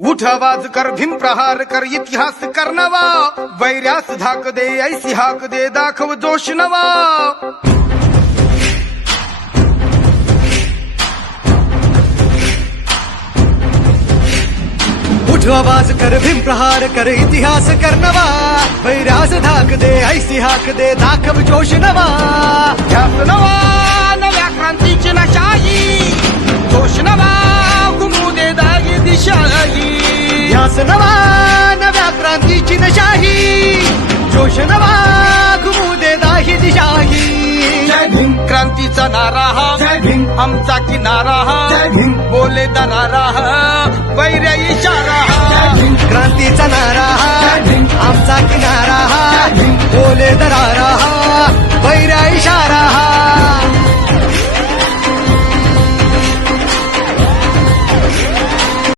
उठ आवाज कर भीम प्रहार कर इतिहास कर नवा वैर्यास धाक दे ऐसी हाक दे दाखव जोश नवा उठ आवाज कर भीम प्रहार कर इतिहास कर नवा वैरास धाक दे ऐसी हाक दे दाखव जोश नवा ध्यास नवा नव्या क्रांतीची नशाही जोश नवा घुमू दे दागी दिशाही ध्यास नवा नव्या क्रांतीची नशाही जोश नवा घुमू दे दाही दिशाही जय भीम क्रांतीचा नारा हा जय भीम आमचा किनारा हा जय भीम बोले दरारा हा